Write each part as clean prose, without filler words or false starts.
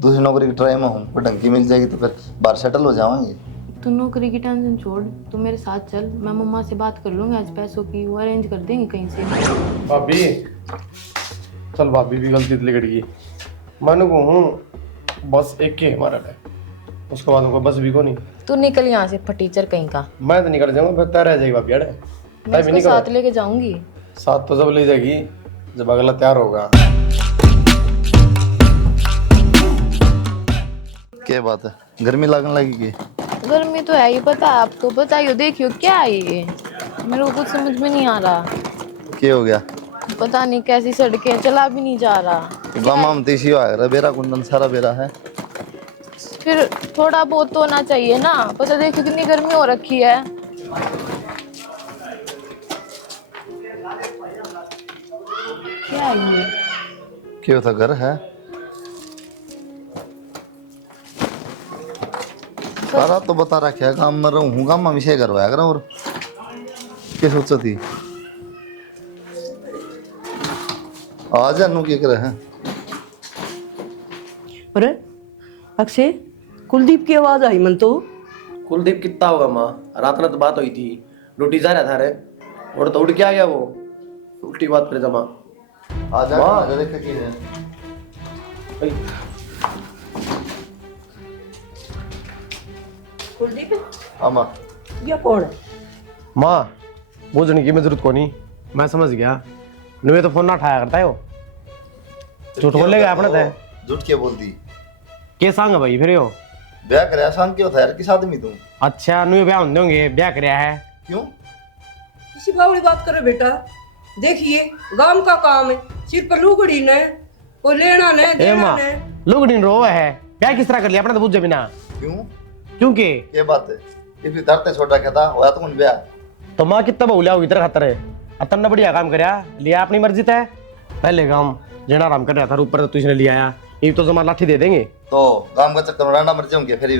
दूसरी नौकरी की ट्राई में हूँ, कोई ढंग की मिल जाएगी तो फिर बाहर सेटल हो जाएंगे। तू नौकरी की टेंशन छोड़, तू मेरे साथ चल। मैं मम्मा से बात कर लूंगी आज पैसों की, वो अरेंज कर देंगे कहीं से। भाभी चल, भाभी भी गलती से लिकट गई। मन को हूँ बस एक के हमारा है, उसके बाद उनको बस भी को नहीं। तू निकल यहाँ से फटीचर कहीं का। मैं तो निकल जाऊंगा, फिर तय रह जाएगी भाभी। अरे मैं इसको साथ लेके जाऊंगी। साथ तो जब ले जाएगी जब अगला तैयार होगा। क्या बात है, गर्मी लगने लगी कि? गर्मी तो है ही, पता है आपको। बताइयो, देखियो क्या है ये, मेरे को कुछ समझ में नहीं आ रहा। क्या हो गया? पता नहीं कैसी सड़कें, चला भी नहीं जा रहा। गामा में तीसी आ बेरा कुंदन सारा बेरा है। फिर थोड़ा बहुत तो होना चाहिए ना। पता देखियो कितनी गर्मी हो रखी है। क्या है ये? क्या होता घर है सारा तो बता रखा है। काम में रहूँ, काम में विषय करवाया करा। और क्या सोचा थी आज अनु क्या करे है? अरे अक्षय, कुलदीप की आवाज आई मन तो। कुलदीप कितना होगा माँ, रात रात बात हुई थी, रोटी जा रहा था रे, और तो उड़ के आ गया वो। उल्टी बात करे जमा आज आजा देख के है। कुलदीप आमा ये कौन है? माँ बूझने की मैं जरूरत को नहीं, मैं समझ गया। नुए तो फोन ना उठाया करता है वो, झूठ बोल लेगा अपने तय। झूठ क्या बोलती? के सांग भाई फिर यो ब्याह करे आसान क्यों था यार? किस आदमी तुम? अच्छा नुए ब्याह होंगे होंगे, ब्याह कराया है क्यों? किसी बावड़ी बात करे बेटा। देखिए गांव का काम है, सिर पर लुगड़ी ने कोई लेना ने ए देना माँ, ने। लोग दिन रो है, ब्याह किस तरह कर लिया अपने तो बुझे बिना। क्यों? क्योंकि ये बात है, ये भी धरते छोड़ रखा था, होया तो ब्याह। तो माँ कितना बहुलिया होगी तेरा खातर है। अतन बढ़िया काम करया लिया अपनी मर्जी तय। पहले काम जेना आराम कर रहा था, ऊपर तो इसने लिया आया, ये तो जमा लाठी दे देंगे। तो काम का चक्कर में रहना मर जाऊंगे फिर ही।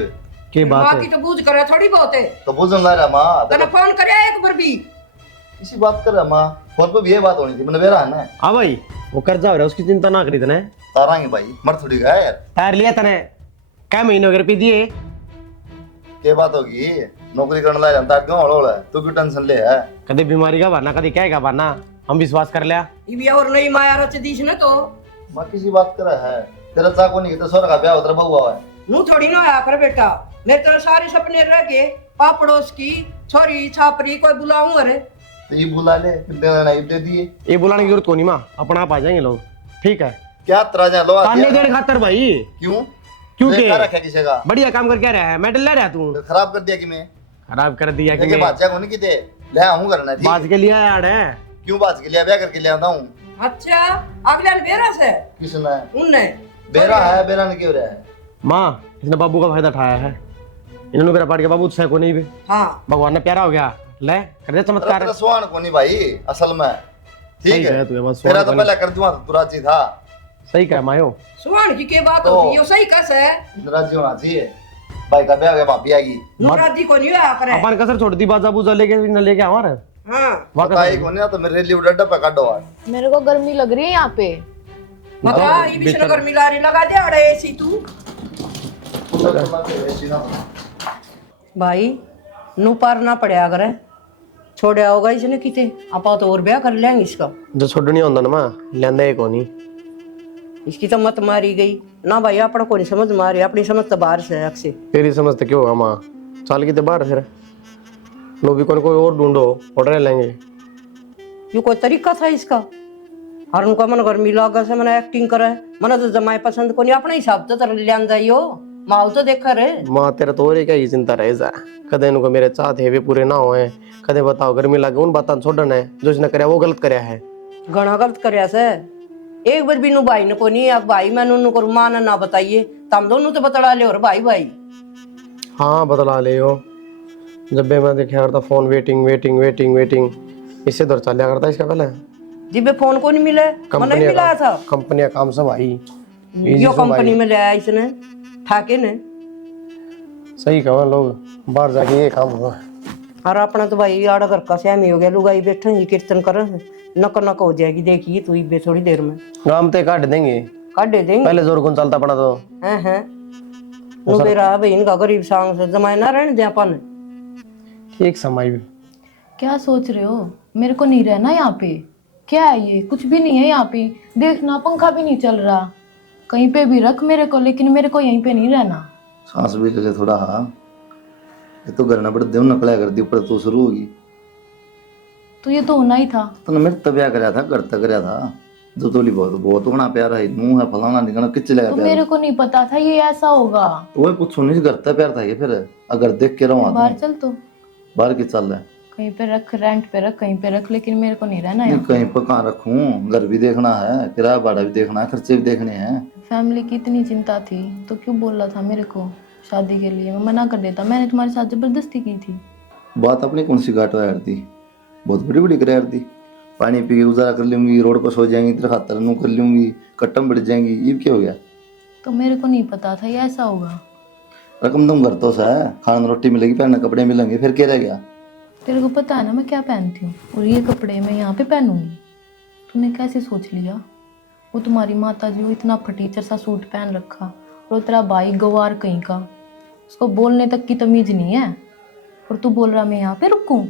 के बात माँ है की तो बूझ करे थोड़ी बहुत है। तो बुझन ला रहा माँ, तने फोन करे एक बार भी। इसी बात कर रहा माँ। फोन पे भी ये बात होनी थी, मैंने बेरा है ना। हाँ भाई, वो कर्जा हो रहा है उसकी चिंता ना करी तने। तारांगे भाई, मर थोड़ी गया यार। टायर लिया तने क्या महीने वगैरह पी दिए। क्या बात होगी? नौकरी करने ला जानता क्यों हड़ोला है? तू क्यों टेंशन ले है? कभी बीमारी का बहाना, कभी क्या का बहाना, हम विश्वास कर लिया। ये भी और नहीं माया रच दीस ने तो। माँ किसी बात कर रहा है? तेरा चाको नहीं, तेरा सोरा का ब्याह उधर बहुआ है। नू थोड़ी ना आया कर बेटा, मेरे तरह सारे सपने रह गए। पापड़ोस की छोरी छापरी कोई बुलाऊं? अरे तो ये बुला ले, फिर देना नहीं दे दिए। ये बुलाने की जरूरत को नहीं माँ, अपना आप आ जाएंगे लोग। ठीक है क्या तराजा लो ताने देने खातर भाई। क्यों? क्योंकि क्या रखा किसी का? बढ़िया काम करके रहा है, मेडल ले रहा तू। तो खराब कर दिया कि मैं? खराब कर दिया कि लेके मैं बादशाह को नहीं किते ले आऊं करना थी। बात के लिए यार है। क्यों बात के लिए ब्याह करके ले आता हूँ? अच्छा, अगले ने बेरा से किसने? उनने बेरा है, बेरा ने क्यों रहा है? माँ इसने बाबू का फायदा उठाया है, इन्होंने मेरा पाट के बाबू से को नहीं भी। हाँ भगवान ने प्यारा हो गया, ले कर दे चमत्कार। तेरा सुहान को नहीं भाई असल में। सही ठीक कहा है, तूने, बस तेरा सुहान तो को पहले कर दूंगा, तू राजी था। सही कहा मायो। सुहान की के बात तो- होती है, सही कस है। राजी होना चाहिए। भाई का ब्याह हो गया, भाभी आएगी। नूराजी को नहीं आया करे। अपन कसर छोड़ दी, बाजा बूजा लेके न लेके हमारे हाँ पता ही को नहीं तो मेरे लिए डड्डा पे काटो आज। मेरे को गर्मी लग रही है यहाँ पे। बता, ये भी सनगर मिलारी लगा दे अड़े एसी तू। भाई नू पार ना पड़या करे, छोड़या होगा इसने किते। आपा तो और ब्याह कर लेंगे इसका। जो छोड़नी होता ना माँ लेंदा है कोनी। इसकी तो मत मारी गई ना भाई, अपना को नहीं समझ मारी, अपनी समझ तो बाहर से है अक्से। तेरी समझ तो क्यों होगा माँ, चाल की तो बाहर फिर लो भी कोई और ढूंढो, ऑर्डर लेंगे। ये कोई तरीका था इसका? हर उनका मन गर्मी लागा से मैंने एक्टिंग करे, मैंने तो जमाए पसंद को नहीं, अपने हिसाब से तर ले आंदा यो माल तो देखा रे। माँ तेरा तो और क्या ही चिंता रहे जा, कदे इनको मेरे चाहते वे पूरे ना होए, कदे बताओ गर्मी लागे उन बातों छोड़ना है, जो इसने कराया वो गलत कराया है। घना गलत करया से एक बार भी नु भाई ने को नहीं, अब भाई मैं नु को मान ना बताइए, तम दोनों तो बतड़ा ले और भाई भाई। हाँ बदला ले हो, जब भी मैं देखा करता phone waiting waiting waiting waiting, इससे दौर चलिया करता इसका पहले। जिबे फोन को नहीं मिले, मैंने नहीं मिला था। कंपनी का काम सब आई यो कंपनी में ले आया इसने ठाके ने। सही कहा, लोग बाहर जाके ये काम हुआ। और अपना तो भाई आड़ा घर का सहमी हो गया, लुगाई बैठे ही कीर्तन कर नक नक हो जाएगी, देखिए तू इबे थोड़ी देर में। गाम ते काट देंगे, काटे देंगे। पहले जोर कौन चलता पड़ा तो हैं वो मेरा बहन का गरीब सांग से जमाना रहने दे अपन। ठीक समय भी क्या सोच रहे हो? मेरे को नहीं रहना यहाँ पे। क्या है ये? कुछ भी नहीं है यहाँ पे। देखना पंखा भी नहीं चल रहा। कहीं पे भी रख मेरे को, लेकिन मेरे को यहीं पे नहीं रहना। सांस भी ले ले थोड़ा। हाँ ये तो करना पड़ता, देव नकला कर दी ऊपर तो शुरू होगी। तो ये तो होना ही था। तो मेरे तबिया कराया था, करता कराया था। जो तोली बहुत बहुत होना प्यार है, मुंह है फलाना निकलना किच चलेगा तो प्यार। मेरे को नहीं पता था ये ऐसा होगा। तो वही कुछ सुनी करता प्यार था ये। फिर अगर देख के रहो बाहर चल तो बाहर की चल रहा है। कहीं पे रख, रेंट पे रख, कहीं पे रख, लेकिन मेरे को नहीं रहना नहीं यहाँ। कहीं पर कहाँ रखूं, घर भी देखना है, किराया भाड़ा भी देखना है, खर्चे भी देखने हैं। फैमिली की इतनी चिंता थी तो क्यों बोल रहा था मेरे को शादी के लिए? मैं मना कर देता। मैंने तुम्हारे साथ जबरदस्ती की थी। बात अपनी कौन सी घाट यार थी, बहुत बड़ी बड़ी करार थी। पानी पी के गुजारा कर लूंगी, रोड पर सो जाएंगी, तेरे खातर नू कर लूंगी, कट्टम बढ़ जाएंगी, ये क्या हो गया? तो मेरे को नहीं पता था ये ऐसा होगा। रकम तुम घर तो सा है, खाना रोटी मिलेगी, पहनने कपड़े मिलेंगे, फिर क्या रह गया? तेरे को पता है ना मैं क्या पहनती हूँ, और ये कपड़े मैं यहाँ पे पहनूंगी। तूने कैसे सोच लिया? वो तुम्हारी माता जी वो इतना फटीचर सा सूट पहन रखा, और तेरा भाई गवार कहीं का, उसको बोलने तक की तमीज नहीं है। और तू बोल रहा मैं यहाँ पे रुकूं?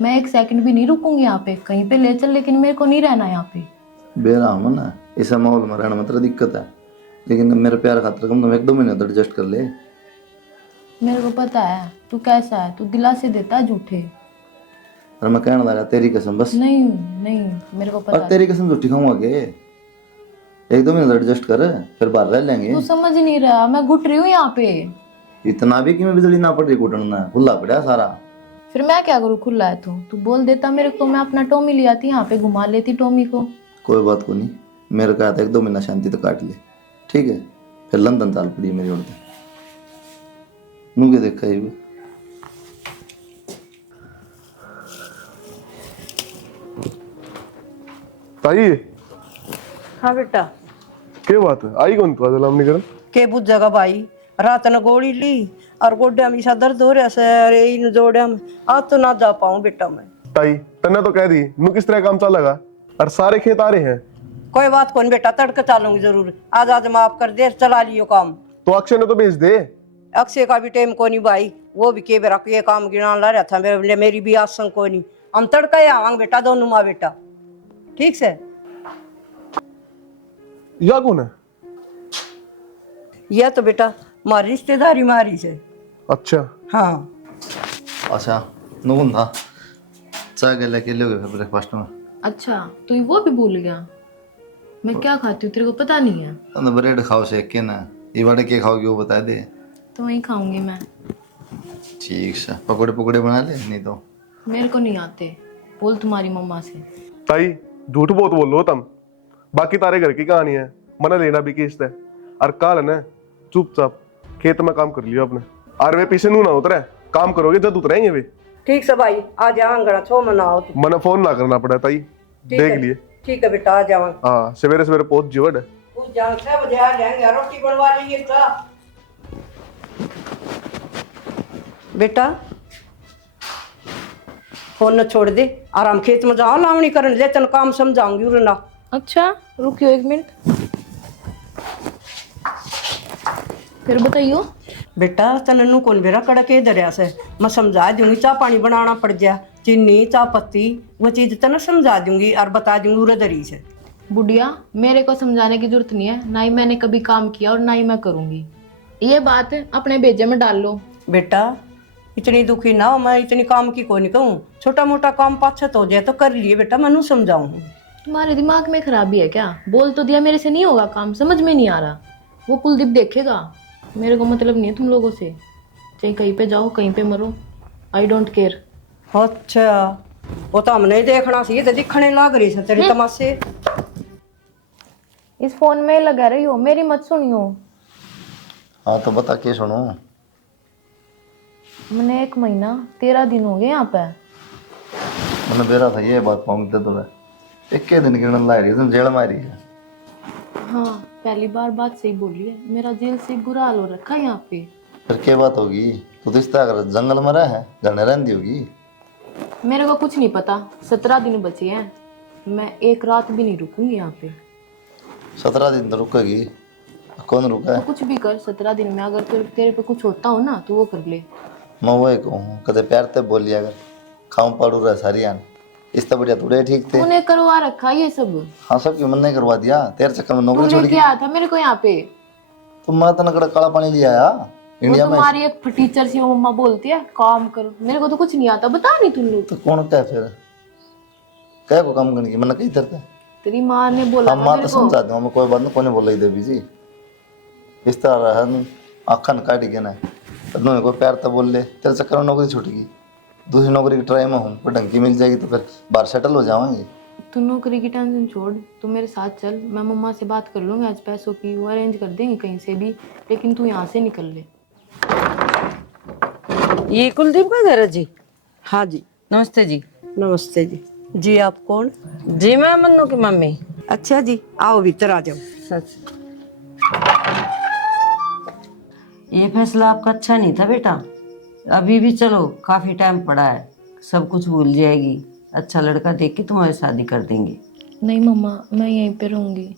मैं एक सेकंड भी नहीं रुकूंगी यहाँ पे। कहीं पे ले चल, लेकिन मेरे को नहीं रहना यहाँ पे। बेराम है ना, ऐसा माहौल में रहना मतलब दिक्कत है। लेकिन मेरे प्यार खातर कम तुम 1-2 महीने तो एडजस्ट कर ले। मेरे को पता है तू कैसा है, तू दिलासे देता है झूठे। और मैं कहना लगा तेरी कसम बस। नहीं नहीं, मेरे को पता और तेरी कसम झूठी खाऊंगा के? 1-2 महीने एडजस्ट कर, फिर बाहर रह लेंगे। तू समझ नहीं रहा, मैं घुट रही हूँ यहाँ पे। इतना भी कि मैं बिजली ना पड़ रही, कुटना खुला पड़ा सारा। फिर मैं क्या करूँ? खुला है तो तू बोल देता मेरे को, मैं अपना टॉमी ले आती, यहाँ पे घुमा लेती टॉमी को। कोई बात को नहीं, मेरे कहा था 1-2 महीना शांति तो काट ले, ठीक है? फिर लंदन चाल पड़ी मेरी ओर। मुझे देखा ये भी। ताई हाँ बेटा क्या बात है, आई कौन तू आज निकल? के बुझ जगह भाई, रात न गोली ली और गोड्या में ऐसा दर्द हो रहा है, अरे इन जोड़िया में आज तो ना जा पाऊं बेटा मैं। ताई तन्ने तो कह दी नू किस तरह काम चलेगा, और सारे खेत आ रहे हैं। कोई बात कौन बेटा, तड़के चालूंगी जरूर। आज आज माफ कर दे, चला लियो काम। तो अक्षय ने तो भेज दे। अक्षय का भी टाइम को नहीं भाई, वो भी के बेरा के काम गिना ला रहा था, मेरी भी आसन को नहीं। हम तड़का आवांगे बेटा, दोनों माँ बेटा, ठीक से। या कौन है? यह तो बेटा हमारी रिश्तेदारी मारी से। अच्छा हाँ अच्छा नून था चाय के लेके लोगे फिर ब्रेकफास्ट में। अच्छा तू वो भी भूल गया? मैं क्या खाती हूँ तेरे को पता नहीं है? तो ब्रेड खाओ सेक के ना, ये बड़े क्या खाओगे वो बता दे। तो वही खाऊंगी मैं। ठीक है, पकौड़े पकौड़े बना ले, नहीं तो। मेरे को नहीं आते, बोल तुम्हारी मम्मा से। ताई झूठ बहुत बोल लो तुम, बाकी तारे घर की कहानी है, मना लेना भी किस्त है। और काल है ना चुपचाप खेत में काम कर लियो अपने, और वे पीछे नू ना उतरे, काम करोगे जब उतरेंगे वे। ठीक से भाई, आ जाओ छो मनाओ। मना फोन ना करना पड़ा ताई, देख लिए। ठीक है बेटा, आ जाओ। हाँ सवेरे सवेरे पहुंच जीवड़। 6 बजे आ जाएंगे, रोटी बनवा लीजिए था बेटा। फोन न छोड़ दे, आराम खेत में जाओ, लावणी करने ले, तन काम समझाऊंगी उरे ना। अच्छा रुकियो 1 मिनट, फिर बताइयो। बेटा तन नू कौन बेरा कड़क के दरिया से मैं समझा दूंगी, चाह पानी बनाना पड़ गया, चीनी चाह पत्ती वो चीज तन समझा दूंगी और बता दूंगी उरे दरी से। बुढ़िया मेरे को समझाने की जरूरत नहीं है, ना ही मैंने कभी काम किया और ना ही मैं करूंगी। ये बात अपने भेजे में डाल लो। बेटा इतनी दुखी ना हो, मैं इतनी काम की कोई नहीं कहूँ, छोटा मोटा काम पाछत हो जाए तो कर लिए बेटा, मैं समझाऊँ। तुम्हारे दिमाग में खराबी है क्या? बोल तो दिया मेरे से नहीं होगा काम, समझ में नहीं आ रहा। वो कुलदीप देखेगा, मेरे को मतलब नहीं है तुम लोगों से। चाहे कहीं पे जाओ कहीं पे मरो, आई डोंट केयर। अच्छा वो तो हमने देखना सी, तो दिखने लग रही से तेरी तमाशे। इस फोन में लगा रही हो, मेरी मत सुनियो। हाँ तो बता के सुनो। मैंने 1 महीना 13 दिन हो गए यहाँ पे। मैंने बेरा था ये बात पाऊंगी तो मैं 21 दिन की ला रही है, तुम जेल मारी है। हाँ पहली बार बात सही बोली है, मेरा जेल से बुरा हाल हो रखा है यहाँ पे। फिर क्या बात होगी? तू तो इस तरह जंगल में रहा है, घर में रहती होगी। मेरे को कुछ नहीं पता, 17 दिन बचे हैं, मैं एक रात भी नहीं रुकूंगी यहाँ पे। 17 दिन तो रुकेगी। कौन रुका तो है? कुछ भी कर 17 दिन में, अगर तेरे पे कुछ होता हो ना तो वो कर ले। मैं वही कहूँ कदे प्यार ते बोल लिया अगर खाऊं पड़ू रहा सारी आन इससे बढ़िया थोड़े ठीक थे। तूने करवा रखा ये सब, हाँ सब क्यों मन नहीं करवा दिया तेरे चक्कर में नौकरी तूने छोड़ दी। क्या था मेरे को यहाँ पे? तो मैं तो नकड़ा काला पानी लिया आया वो इंडिया में। तुम्हारी एक टीचर सी मम्मा बोलती है काम करो, मेरे को तो कुछ नहीं आता, बता नहीं तुम लोग। तो कौन क्या फिर क्या को काम करने की मैंने कही तरते। तेरी माँ ने बोला हम था माँ मेरे तो को। समझाते हूँ हमें कोई बात नहीं कोने बोल रही देवी जी इस तरह है आखन काटी के ना तो कोई प्यार तो बोल ले तेरे चक्कर में नौकरी छूटेगी। दूसरी नौकरी की ट्राई में हूँ कोई ढंग की मिल जाएगी तो फिर बाहर सेटल हो जाएंगे। तू नौकरी की टेंशन छोड़, तू मेरे साथ चल, मैं मम्मा से बात कर लूंगी आज पैसों की, वो अरेंज कर देंगे कहीं से भी, लेकिन तू यहाँ से निकल ले। ये कुलदीप का घर है जी? हाँ जी। नमस्ते जी। नमस्ते जी। जी आप कौन? जी मैं मन्नू की मम्मी। अच्छा जी, आओ भीतर आ जाओ। सच ये फैसला आपका अच्छा नहीं था बेटा, अभी भी चलो काफी टाइम पड़ा है, सब कुछ भूल जाएगी, अच्छा लड़का देख के तुम्हारी शादी कर देंगे। नहीं मम्मा, मैं यहीं पे रहूँगी,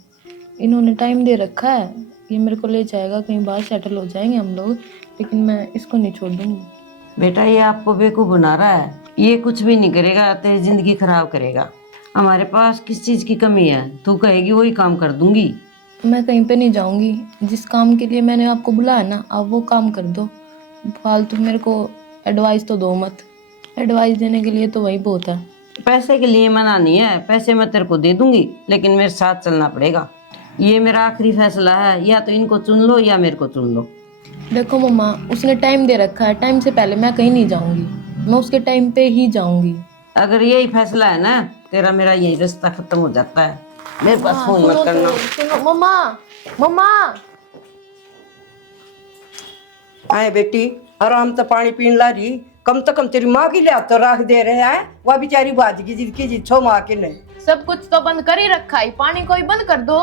इन्होंने टाइम दे रखा है, ये मेरे को ले जाएगा कहीं बाहर, सेटल हो जाएंगे हम लोग, लेकिन मैं इसको नहीं छोड़ दूँगी। बेटा ये आपको बेवकूफ बना रहा है, ये कुछ भी नहीं करेगा, तेरी जिंदगी खराब करेगा। हमारे पास किस चीज की कमी है, तू कहेगी वही काम कर दूंगी। मैं कहीं पे नहीं जाऊँगी, जिस काम के लिए मैंने आपको बुलाया ना आप वो काम कर दो, फालतू मेरे को एडवाइस तो दो मत, एडवाइस देने के लिए तो वही बहुत है। पैसे के लिए मना नहीं है, पैसे मैं तेरे को दे दूंगी, लेकिन मेरे साथ चलना पड़ेगा, ये मेरा आखिरी फैसला है, या तो इनको चुन लो या मेरे को चुन लो। देखो मम्मा, उसने टाइम दे रखा है, टाइम से पहले मैं कहीं नहीं जाऊँगी, मैं उसके टाइम पे ही जाऊँगी। अगर यही फैसला है ना, तेरा मेरा यही रिश्ता खत्म हो जाता है, मेरे पास फोन मत करना। सुनो मम्मा, मम्मा आए बेटी, आराम से पानी पीन ला रही, कम से कम तेरी माँ की लिया तो रख दे रहे हैं, वह बेचारी बाज की जिसकी जिच्छो माँ के नहीं। सब कुछ तो बंद कर ही रखा है, पानी को ही बंद कर दो।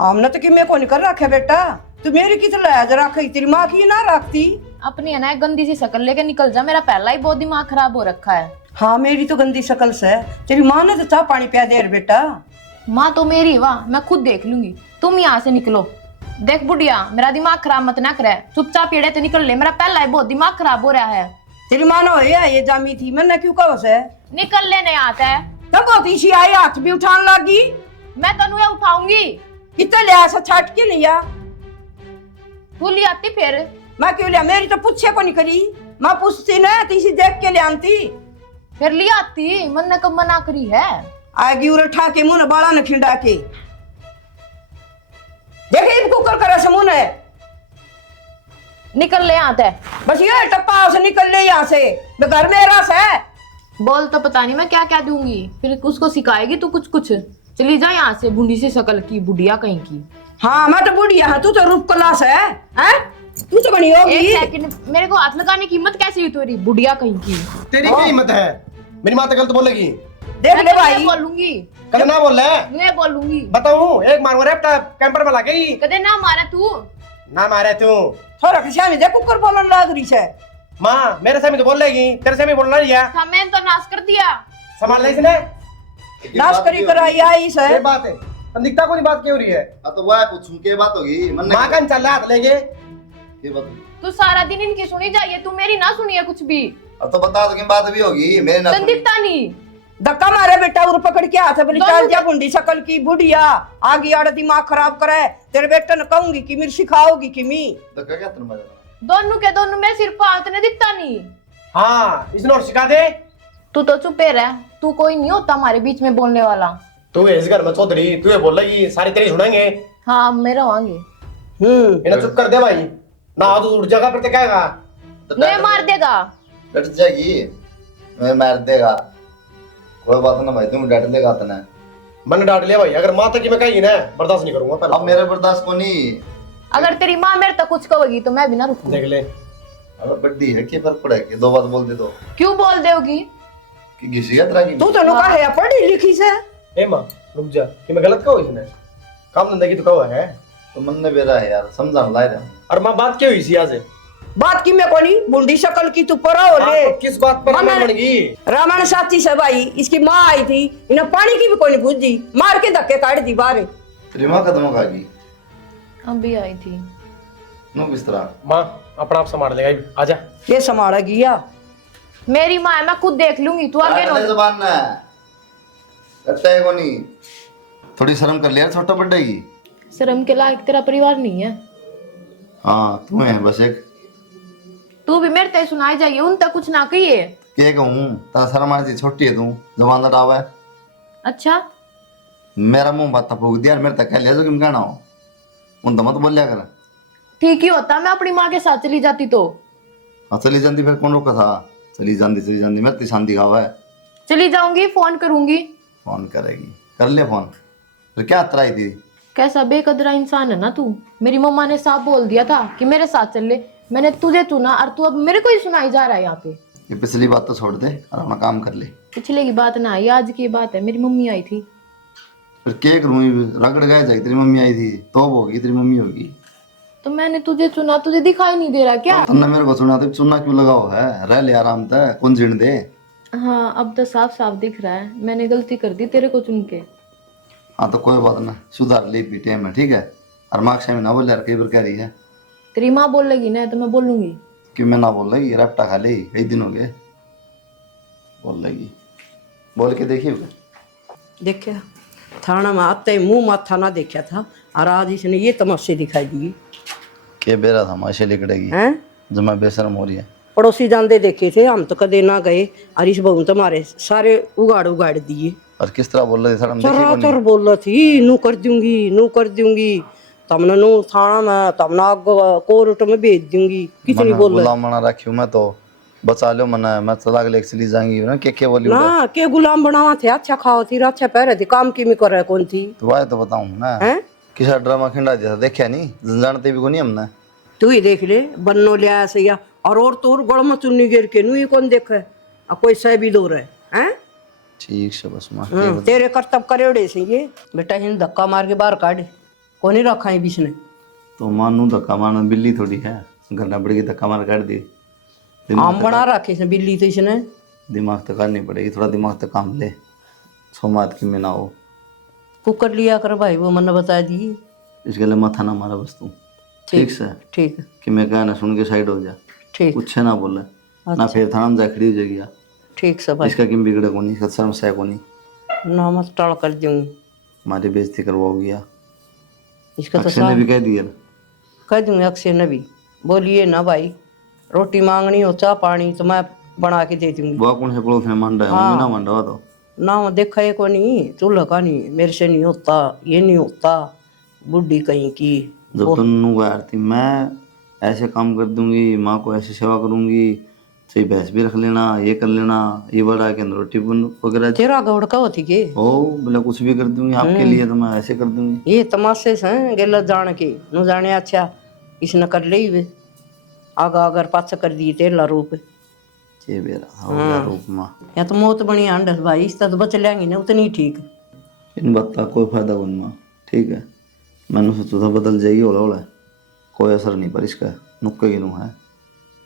हमने तो कि मैं को नहीं कर रखा बेटा, तू मेरी किस लाज रखी, तेरी माँ की ना रखती। अपनी है ना गंदी सी शक्ल लेके निकल जा, मेरा पहला ही बहुत दिमाग खराब हो रखा है। हाँ मेरी तो गंदी शक्ल से, तेरी माँ ने तो चाह पानी पिया दे बेटा। माँ तो मेरी वाह, मैं खुद देख लूंगी, तुम यहाँ से निकलो। देख बुढ़िया, मेरा दिमाग खराब मत ना करे, चुपचाप पेड़े तो निकल ले, मेरा पहला ही बहुत दिमाग खराब हो रहा है। तेरी माँ ना ये जामी थी, मैंने क्यों कहो से निकल ले नहीं आता है, तब बहुत इसी आई हाथ भी उठाने लगी। मैं तनु ये उठाऊंगी। कितना लिया सा छाट के लिया, तू ले आती फिर। मैं क्यों लिया, मेरी तो पूछे को नहीं करी, मैं पूछती ना तो इसी देख के ले आती। फिर ले आती, मन ने कब मना करी है। आगे उर उठा के मुंह बाला न खिंडा के देखे कुकर करे से मुंह ने, निकल ले आता है। बस ये टप्पा से निकल ले यहाँ से, मैं घर में रस है। बोल तो पता नहीं मैं क्या क्या दूंगी, फिर उसको सिखाएगी तू कुछ कुछ। चली जा यहाँ से, बूढ़ी सी शक्ल की बुढ़िया कहीं की। हाँ मैं तो बुढ़िया हाँ, तू तो रूप कलास है, हैं? तू तो बनी होगी। एक सेकंड, मेरे को हाथ लगाने की हिम्मत कैसे हुई तेरी, बुढ़िया कहीं की। तेरी क्या हिम्मत है, मेरी माँ तो गलत बोलेगी। देख ले भाई, बोलूंगी, कदे ना बोल रहे, मैं बोलूंगी। बताऊं एक मार मारे कैंपर में ला गई कदे ना मारा तू। ना मारे तू। थोड़ा किसी में देख कुकर बोलन लाग रही है। माँ मेरे से भी तो बोल लेगी, तेरे से भी बोलना ही है। था मैंने तो नाश कर दिया। संभाल ले इसने, नाश करी कराई आई से। ये बात है, दिखता को नहीं बात क्यों हो रही है। तो वह पूछूं के बात होगी मन माँ का चल रहा हाथ लेके, ये बात होगी। तू सारा दिन इनकी सुनी जाइए, तू मेरी ना सुनिए कुछ भी। अब तो बता दो कि बात भी होगी मेरे ना सुनी। दिखता नहीं। धक्का मारे बेटा और पकड़ के हाथ बोली दोनों चल जा बुंडी शक्ल की बुढ़िया, आगे आड़ दिमाग खराब करे, तेरे बेटे ने कहूंगी कि मेरी सिखाओगी कि मी तो क्या तुम मजा दोनों के दोनों में सिर्फ हाथ ने दिखता नहीं। हाँ इसने और सिखा दे। तू तो चुपे रह, तू कोई नहीं होता हमारे बीच में बोलने वाला। तू इस घर में चौधरी, तू ये बोल लगी सारी तेरी सुनेंगे। हाँ मैं रवांगे। इन्हें चुप कर दे भाई, ना तो उठ जाएगा फिर क्या मैं मार देगा। डट जाएगी, मैं मार देगा, कोई बात ना भाई, तुम डट देगा तो ना। मैंने डांट लिया भाई, अगर माँ तक की मैं कही ना बर्दाश्त नहीं करूंगा। अब मेरे बर्दाश्त को नहीं। अगर तेरी माँ मेरे तक कुछ कहोगी तो मैं भी ना रुकूंगी। देख ले, अब बड्डी है, क्या फर्क पड़ेगा, दो बात बोल दे तो क्यों बोल दोगी। कि घिसी है तरह की। तू तो नुका है पढ़ी लिखी से। ए माँ रुक जा, कि मैं गलत कहो इसने, काम धंधे की तो कहो है। तो मन ने बेरा है यार, समझा ला रहा हूं। और माँ बात क्यों हुई सी आज? बात की मैं कोनी, बुंडी शक्ल की तू परा हो ले। तो किस बात पर मना- बन गई? रामायण साथी से भाई, इसकी माँ आई थी, इन्हें पानी की भी कोई नहीं पूछी, मार के धक्के काट दी बाहर। तेरी माँ कदम खागी अभी आई थी। नो बिस्तरा माँ अपना आप संभाल लेगा ये, आजा। ये संभाला गया मेरी माँ है, मैं खुद देख लूंगी, तू आगे नो। जबान ना करता है कोनी। थोड़ी शर्म कर लिया छोटा बड्डे की। शर्म के लायक तेरा परिवार नहीं है। हाँ तू है बस एक तू भी मेरे ते सुनाई जाइए, उन तक कुछ ना कहिए। के कहूँ तेरा शर्म आ जी छोटी है तू जबान लड़ावा है। अच्छा मेरा मुंह बात फूक दिया मेरे तक कह लिया जो कि कहना हो उन तो मत बोल लिया कर। ठीक ही होता मैं अपनी माँ के साथ चली जाती तो। हाँ चली जाती फिर कौन रोका था। चली जाती मेरे तो शांति खावा है। चली जाऊंगी, फोन करूंगी। फोन करेगी कर ले फोन। फिर क्या तराई थी। कैसा बेकदरा इंसान है ना तू। मेरी मम्मा ने साफ बोल दिया था कि मेरे साथ चल ले, मैंने तुझे चुना और तू अब मेरे को ही सुनाई जा रहा है यहाँ पे। ये पिछली बात तो छोड़ दे और अपना काम कर ले। पिछले की बात ना आई, आज की बात है। मेरी मम्मी आई थी। फिर केक रूई रगड़ गए जाए तेरी मम्मी आई थी तो होगी तेरी मम्मी होगी। तो मैंने तुझे चुना, तुझे दिखाई नहीं दे रहा क्या? तुमने मेरे को सुना तो चुना क्यों लगाओ है। रह ले आराम तक कौन जीण दे। हाँ अब तो साफ साफ दिख रहा है, मैंने गलती कर दी तेरे को चुन के। हाँ तो कोई बात ना सुधार ले भी टाइम है ठीक है। और मार्क से ना बोल यार कई बार कह रही है। तेरी माँ बोलेगी ना तो मैं बोलूंगी। कि मैं ना बोल रही रैप्टा खा ली कई दिन हो गए। बोल लेगी बोल के देखिए। देखा थाना में आते ही मुंह माथा ना देखा था और आज इसने ये तमाशे दिखाई दिए के बेरा था माशे लिकड़ेगी हैं। जो मैं बेशरम हो रही है। पड़ोसी जानते देखे थे, हम तो कदे ना गए और इस बहू तुम्हारे सारे उगाड़ दिए। और किस तरह बोल रही सर चराचर बोल रही थी नू कर दूंगी तमने नू थाना में तमना कोर्ट में भेज दूंगी। कितनी बोल रही गुलाम बना रखी हूँ मैं तो बचा लो मना मैं चला के लेके चली जाएंगी ना के बोली ना के गुलाम बनावा थे। अच्छा खाओ थी अच्छा पहरे थी काम की में कर रहे कौन थी तो वाय तो बताऊं ना हैं। किस ड्रामा खिंडा दिया था देखा नहीं जानते भी को नहीं हमने। तू ही देख ले बन्नो लिया सही और तो गड़ में चुन्नी गिर के नू ही कौन देखे कोई सह भी दो रहे हैं। ठीक से बस माँ तेरे कर्तव्य करे से ये बेटा हिंद धक्का मार के बाहर काट कौन ही रखा है बीच ने। तो मानू धक्का मारना बिल्ली थोड़ी है घरना बड़ी की धक्का मार काट दी। आम बना रखे से बिल्ली तो इसने दिमाग तो करनी पड़ेगी थोड़ा दिमाग तो काम ले सोमात की में ना हो। कुकर लिया कर भाई वो मैंने बता दी। इसके लिए माथा ना मारा बस तू ठीक से ठीक कि मैं कहा ना सुन के साइड हो जा ठीक कुछ ना बोले ना फिर थाना में जा खड़ी हो जाएगी। ठीक से भाई इसका किम बिगड़े को नहीं शर्म से को नहीं ना मत टाल कर दूंगी। हमारी बेइज्जती करवाओगी या इसका तो अक्षय ने भी कह दिया कह दूंगी अक्षय ने भी बोलिए ना भाई रोटी मांगनी हो चाह पानी तो मैं बना के दे दूंगी। वो कौन से पड़ोस में मान रहा है ना मान रहा तो ना वो देखा है को नहीं चूल्हा का नहीं मेरे से नहीं होता ये नहीं होता बुढ़ी कहीं की। जब तुम आरती मैं ऐसे काम कर दूंगी माँ को ऐसे सेवा करूंगी सही भैंस भी रख लेना ये कर लेना ये बड़ा के अंदर रोटी वगैरह तेरा गौड़ का होती के हो बोला कुछ भी कर दूंगी आपके लिए तो मैं ऐसे कर दूंगी। ये तमाशे से गेला जान के न जाने अच्छा इसने कर ले वे आगा अगर पाछा कर दिए तेला रूप ये बेरा हो रूप माँ या तो मौत बनी अंडस भाई इस तो बच लेंगे ना उतनी ठीक। इन बात का कोई फायदा बन माँ ठीक है मैंने सोचा था बदल जाएगी ओला ओला कोई असर नहीं पर इसका नुक्के गिनू है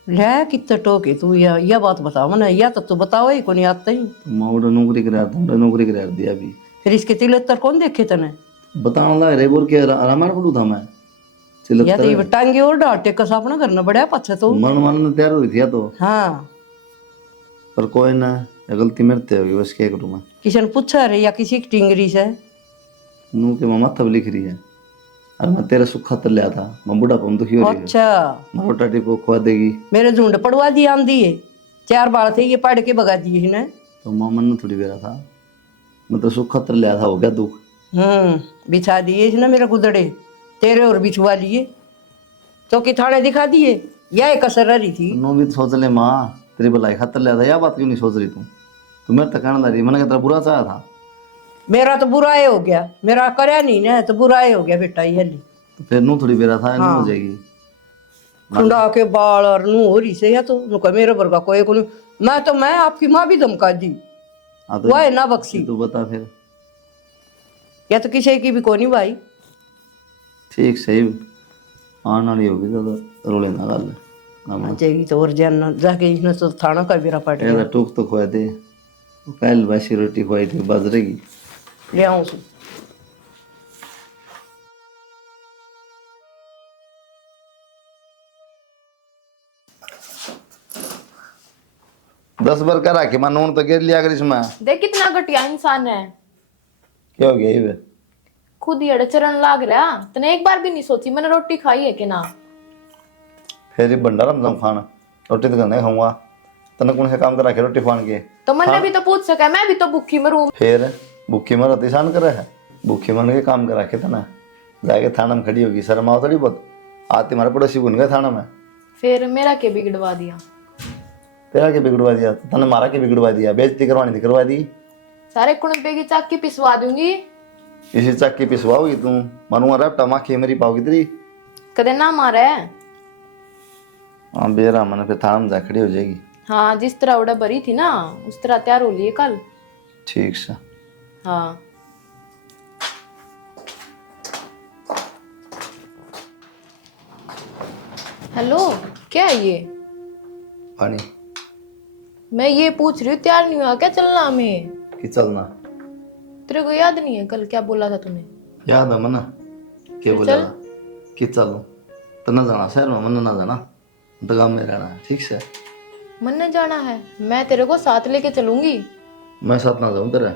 ले कितने टोके तू या बात बताओ ना या तो तू बताओ ही को नहीं आता ही। माँ नौकरी करा दिया अभी फिर इसके तिलत्तर कौन देखे तने बताने लगा रे बोल के आराम पड़ू था मैं या तो ये टांगे और डांटे का सापना करना बड़ा पछा तो मन मानने तैयार हुई थी या तो हाँ पर कोई ना गलती मेरे होगी बस क्या करूँ मैं। किसी ने पूछा रे या किसी की टिंगरी से नू के मामा तब लिख रही है अरे मैं तेरा सुख खातर लिया था मैं बुढ़ापा में दुखी हो रही है अच्छा मैं रोटा टिको खुआ देगी मेरे झुंड पड़वा दिए आम दिए 4 बाल थे ये पढ़ के भगा दिए है ना। तो मामा ने थोड़ी बेरा था मैं तो सुख खातर लिया था हो गया दुख। बिछा दिए इसने मेरे गुदड़े तेरे और बिछवा लिए तो कि थाने दिखा दिए यह कसर रही थी। नू भी सोच ले माँ तेरी भलाई खातर लिया था या बात क्यों नहीं सोच रही तू मेरे तक कहना रही मैंने तेरा बुरा चाहा था। मेरा तो बुरा ही हो गया मेरा करया नहीं ना तो बुरा ही हो गया बेटा ये ली तो फिर नू थोड़ी बेरा था नू हो जाएगी खुंडा के बाल और नू हो रही से या तो नू का मेरे वर्गा कोई को मैं आपकी माँ भी धमका दी हाँ वो है ना बख्शी तू बता फिर या तो किसी की भी कोनी भाई ठीक सही आने वाली होगी तो रोले ना गल आ जाएगी तो और जान जाके इसने तो थाना का बेरा पाट यार टूक तो खुआ दे कल बासी रोटी खुआई थी बाजरे की ले आऊँ सु 10 बार करा के मैं नून तो गिर लिया अगर इसमें। देख कितना घटिया इंसान है, क्या हो गया ये? खुद ही अड़चरण लाग रहा। तने एक बार भी नहीं सोची मैंने रोटी खाई है कि ना। फिर ये भंडारा में जाऊं खाना, रोटी तो घर नहीं खाऊंगा। तने कौन से काम करा के रोटी खान के? तो मैंने भी तो पूछ सका, मैं भी तो भूखी मरूं। फिर भूखी मरत इंसान करे है, भूखी मन के काम करा के तना जाके थाना में खड़ी होगी, शर्म आओ थोड़ी बहुत। आते हमारे पड़ोसी बन गए थाना में। फिर मेरा के बिगड़वा दिया। तेरा के बिगड़वा दिया? तने मारा के बिगड़वा दिया? बेइज्जती करवानी थी, करवा दी। सारे कुणबे की चाकी पिसवा दूंगी। इसी चक्की पिसवाओगी तू? मनुआ रैपटा माखी मेरी पाओगी तेरी। कदे ना मारा है। हाँ बेरा मन फिर थाना में जा खड़ी हो जाएगी। हाँ जिस तरह उड़ा भरी थी ना उस तरह तैयार हो लिए कल। ठीक से। हाँ हेलो, क्या है ये? पानी मैं ये पूछ रही हूँ तैयार नहीं हुआ क्या चलना हमें? कि चलना? तेरे को याद नहीं है कल क्या बोला था तूने? याद है मना क्या बोला था? कि चलो तो ना जाना शहर में, मन ना जाना तो गाँव में रहना है। ठीक से? मन न जाना है, मैं तेरे को साथ लेके चलूंगी। मैं साथ ना जाऊँ तेरा,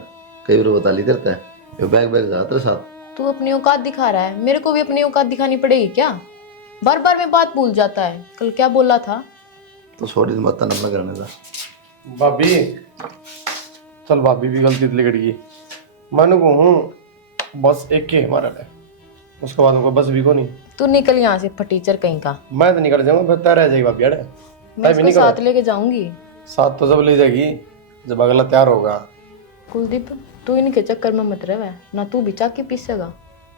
कई बार बता ली तेरे है ये बैग बैग जा तेरे साथ। तू अपनी औकात दिखा रहा है, मेरे को भी अपनी औकात दिखानी पड़ेगी क्या? बार बार मैं बात भूल जाता है, कल क्या बोला था? तो छोड़ी बात ना करने का। भाभी चल, भाभी भी गलती से लिगड़ गई। मैं को हूँ बस एक के हमारा है, उसके बाद हमको बस भी को नहीं। तू निकल यहाँ से फटीचर कहीं का। मैं तो निकल जाऊंगा, फिर तय रह जाएगी भाभी। अरे मैं इसको साथ लेके जाऊंगी। साथ तो जब ले जाएगी जब अगला तैयार होगा। कुलदीप तू इनके चक्कर में मत रहे, ना तू भी चाकी पीसेगा।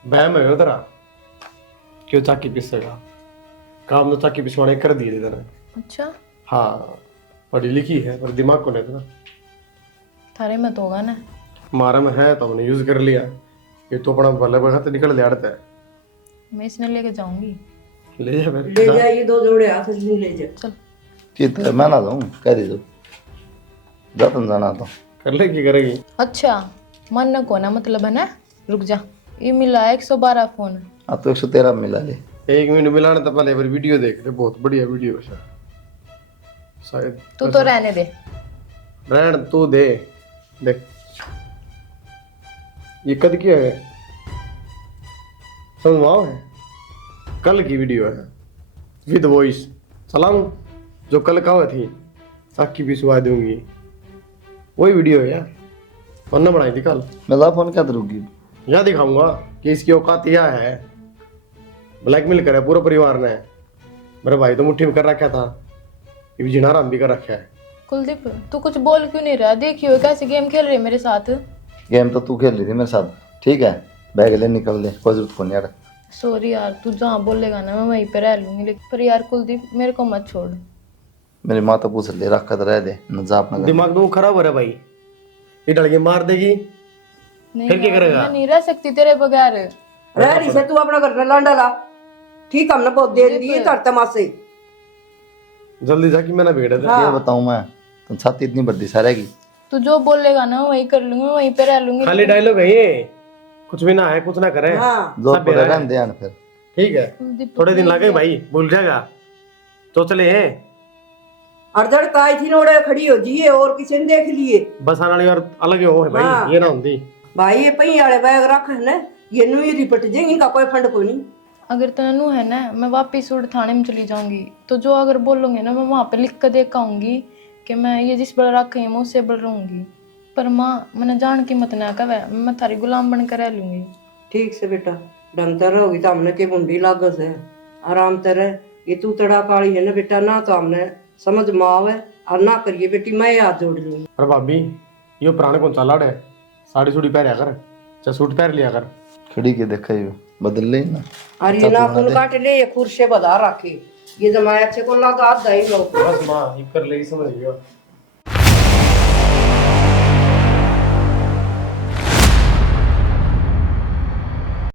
बहम है तेरा, क्यों चाकी पीसेगा? काम तो चाकी पिसवाने कर दिए तेरे। अच्छा हाँ पढ़ी लिखी है पर दिमाग को नहीं तेरा। थारे में तो होगा ना। हमारा में है तो हमने यूज कर लिया। ये तो अपना भले बखत निकल जाता है। मैं इसने लेके जाऊंगी। ले जा फिर। ले जाइए, 2 जोड़े हाथ से ले जा। चल चित मैं ना जाऊँ, कह दीजिए जा तुम जाना तो। कर ले की करेगी। अच्छा मन न को ना मतलब है ना। रुक जा, ये मिला 112 फोन। अब तो 113 मिला ले। 1 मिनट मिलाने तो पहले बार वीडियो देख ले, बहुत बढ़िया वीडियो है शायद। तू तो रहने दे। रहन तू दे। देख ये कद क्या है समझ में आओ है, कल की वीडियो है विद वॉइस। चलाऊं जो कल कहा थी साकी पिसवा दूंगी, वही वीडियो है यार। वरना बनाई थी कल। मैं ला फोन क्या करूँगी? यह दिखाऊंगा कि इसकी औकात यह है। ब्लैकमेल करे पूरे परिवार ने। मेरे भाई तो मुट्ठी में कर रखा था, ये भी जिनाराम भी कर रखा है। कुलदीप तू कुछ बोल क्यों नहीं रहा? देखियो कैसे गेम खेल रहे मेरे साथ। गेम तो तू खेल रही थी मेरे साथ। ठीक है बैग ले निकल ले, कोई जरूरत को नहीं यार। सॉरी यार, तू जहाँ बोलेगा ना मैं वहीं पे रह लूंगी, लेकिन पर यार कुलदीप मेरे को मत छोड़। मेरी माँ तो पूछ ले रख कर रह दे न जा अपना घर। दिमाग तो खराब हो रहा है भाई, ये डल के मार देगी। नहीं फिर क्या यार, करेगा? मैं नहीं रह सकती तेरे बगैर। रह रही से तू अपना घर में लांडा ला। ठीक, हमने बहुत देर दी कर तमाशे। जल्दी जाके मैंने भेड़ दे। ये बताऊँ मैं, तुम छाती इतनी बड़ी सा रहेगी। तू जो बोलेगा ना वही कर लूंगी, मैं वहीं पे रह लूंगी। खाली डायलॉग है ये, कुछ भी ना है कुछ ना करे। हाँ जो सब पड़े मेरा है। रहने दे यार फिर। ठीक है कुलदीप थोड़े दिन लगे भाई, भूल जाएगा तो चले हैं। अर्धड़ काय थी नोड़े खड़ी हो जी और किसी ने देख लिए। बस आने वाली बार अलग ही हो है भाई। हाँ। ये ना होती भाई ये पही वाले बैग रख है ना, ये नु ही रिपट जाएंगे, इनका कोई फंड को नहीं। अगर तनु है ना मैं वापिस उड़ थाने में चली जाऊंगी, तो जो अगर बोलोगे ना मैं वहाँ पे लिख कर देख आऊंगी कि मैं ये जिस बल रखी है मैं उससे बल रहूंगी। पर माँ मैंने जान की मत ना कवे, मैं थारी गुलाम बन कर रह लूंगी। ठीक से बेटा, ढंग तर होगी तो हमने के मुंडी लागस है, आराम तरह। ये तू तड़ा काली है ना बेटा, ना तो हमने समझ में आवे और ना करिए बेटी, मैं हाथ जोड़ लूंगी। अरे भाभी यो प्राण कौन सा लाड़ है, साड़ी सूड़ी पहन कर चाहे सूट पहन लिया कर। खड़ी के देखा ही बदल ले ना। और ये नाखून काट ले, ये खुर से बधा रखे, ये जमाया अच्छे को लगा दही लोग। बस माँ ये कर लेगी समझ गया।